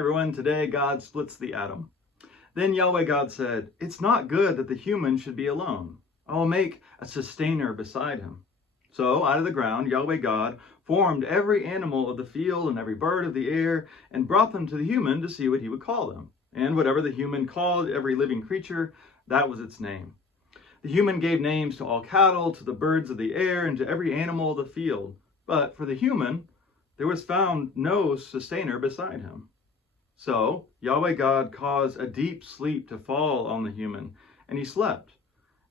Everyone, today God splits the atom. Then Yahweh God said, "It's not good that the human should be alone. I will make a sustainer beside him." So out of the ground Yahweh God formed every animal of the field and every bird of the air and brought them to the human to see what he would call them. And whatever the human called every living creature, that was its name. The human gave names to all cattle, to the birds of the air, and to every animal of the field. But for the human, there was found no sustainer beside him. So Yahweh God caused a deep sleep to fall on the human, and he slept.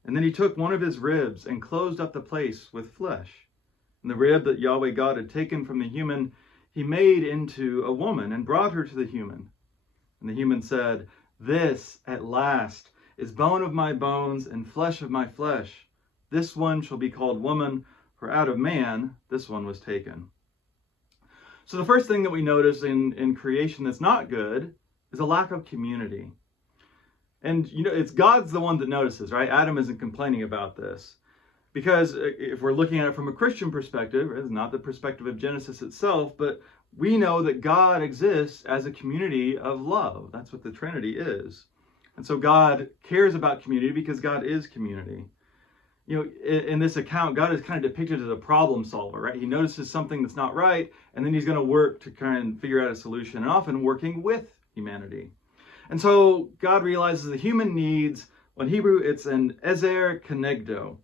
And then he took one of his ribs and closed up the place with flesh. And the rib that Yahweh God had taken from the human, he made into a woman and brought her to the human. And the human said, "This at last is bone of my bones and flesh of my flesh. This one shall be called woman, for out of man this one was taken." So the first thing that we notice in creation that's not good is a lack of community. And it's God's the one that notices, right? Adam isn't complaining about this. Because if we're looking at it from a Christian perspective, it's not the perspective of Genesis itself, but we know that God exists as a community of love. That's what the Trinity is. And so God cares about community because God is community. In this account, God is kind of depicted as a problem solver, right? He notices something that's not right, and then he's going to work to kind of figure out a solution, and often working with humanity. And so God realizes the human needs, well, in Hebrew, it's an ezer kenegdo.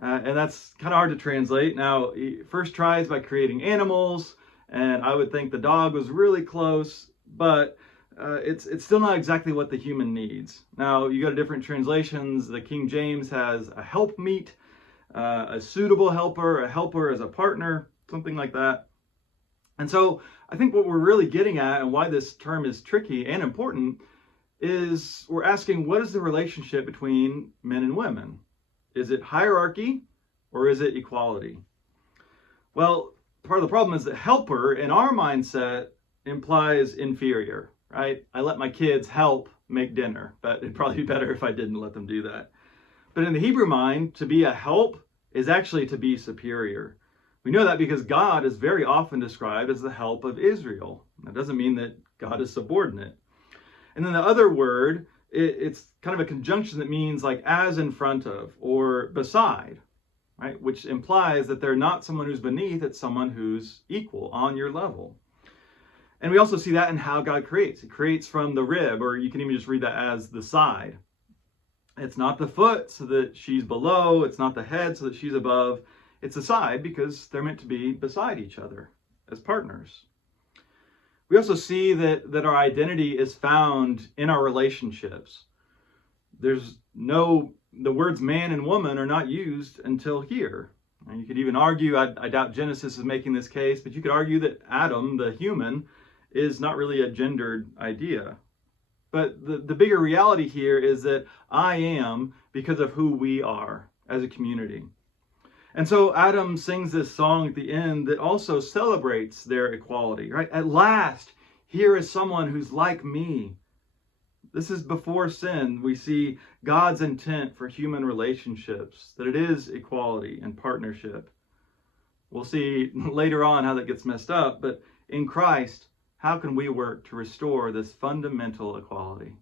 And that's kind of hard to translate. Now, he first tries by creating animals, and I would think the dog was really close, but it's still not exactly what the human needs. Now, you go to different translations. The King James has a helpmeet, a suitable helper, a helper as a partner, something like that. And so I think what we're really getting at, and why this term is tricky and important, is we're asking, what is the relationship between men and women? Is it hierarchy or is it equality? Well, part of the problem is that helper in our mindset implies inferior, right? I let my kids help make dinner, but it'd probably be better if I didn't let them do that. But in the Hebrew mind, to be a help is actually to be superior. We know that because God is very often described as the help of Israel. That doesn't mean that God is subordinate. And then the other word, it's kind of a conjunction that means like as in front of or beside, right? Which implies that they're not someone who's beneath, it's someone who's equal, on your level. And we also see that in how God creates. He creates from the rib, or you can even just read that as the side. It's not the foot so that she's below, it's not the head so that she's above. It's the side because they're meant to be beside each other as partners. We also see that our identity is found in our relationships. The words man and woman are not used until here. And you could even argue, I doubt Genesis is making this case, but you could argue that Adam, the human, is not really a gendered idea. But the bigger reality here is that I am because of who we are as a community. And so Adam sings this song at the end that also celebrates their equality, right? At last, here is someone who's like me. This is before sin. We see God's intent for human relationships, that it is equality and partnership. We'll see later on how that gets messed up, but in Christ, how can we work to restore this fundamental equality?